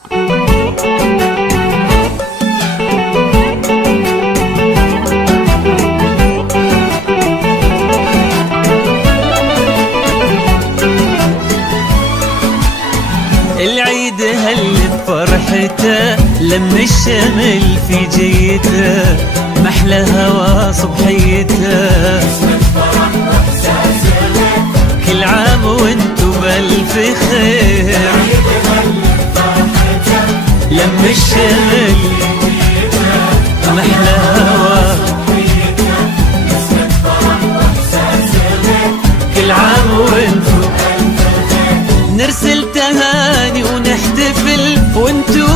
العيد هل بفرحته لم الشمل في جيته، محلى هوا صبحيته، كل عام وانتو بألف خير. لم الشمل محلى هوا، كل عام وانتو نرسل تهاني ونحتفل، وانتو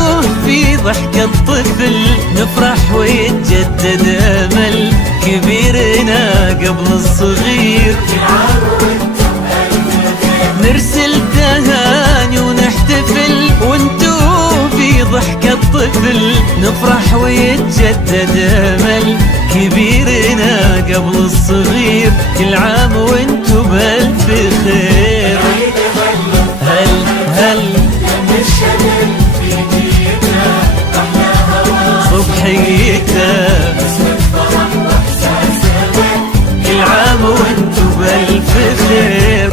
في ضحكة طفل نفرح ويتجدد امل كبيرنا قبل الصغير. نرسل تهاني ونحتفل، وانتو في ضحكة طفل نفرح ويتجدد امل كبيرنا قبل الصغير. كل عام وانتو بألف خير. هل هل الشمل في جيته، أحلى هوا صبحيته، فرح وإحساس كل عام وانتو بألف خير.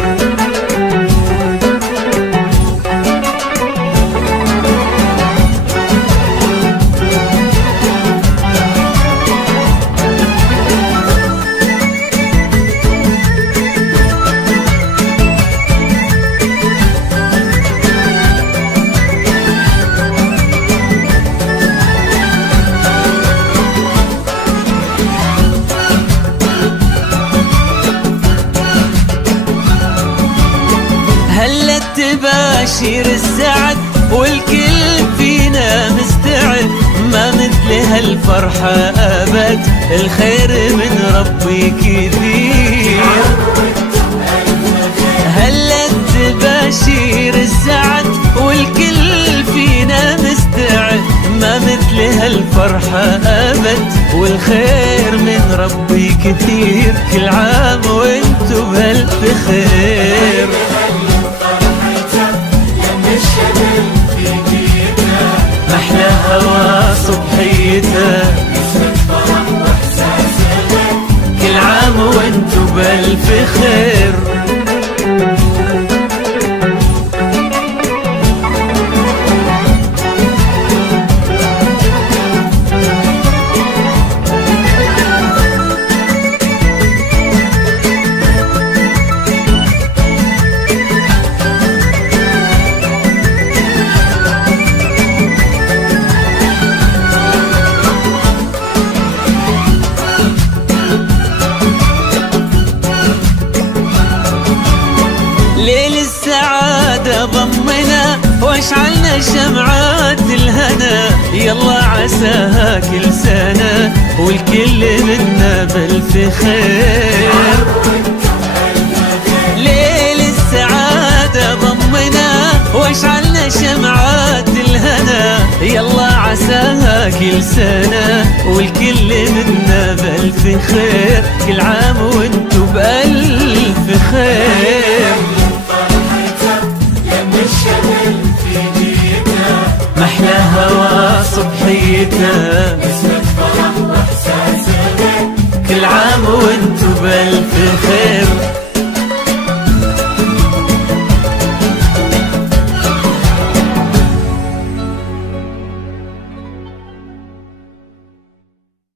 هلا تباشير السعد والكل فينا مستعد، ما مثل هالفرحة أبد، الخير من ربي كثير. هلا تباشير السعد والكل فينا مستعد، ما مثل هالفرحة أبد، والخير من ربي كثير. كل عام وانتو بألف خير. محلى هوا صبحيته، كل عام وانتو بألف خير. ليل السعادة ضمنا واشعلنا شمعات الهنا، يلا عساها كل سنة والكل منا بألف خير. ليل السعادة ضمنا واشعلنا شمعات الهنا، يلا عساها كل سنة والكل منا بألف خير. كل عام وانتو بألف خير. محلى هوا صبحيته، كل عام وانتو بألف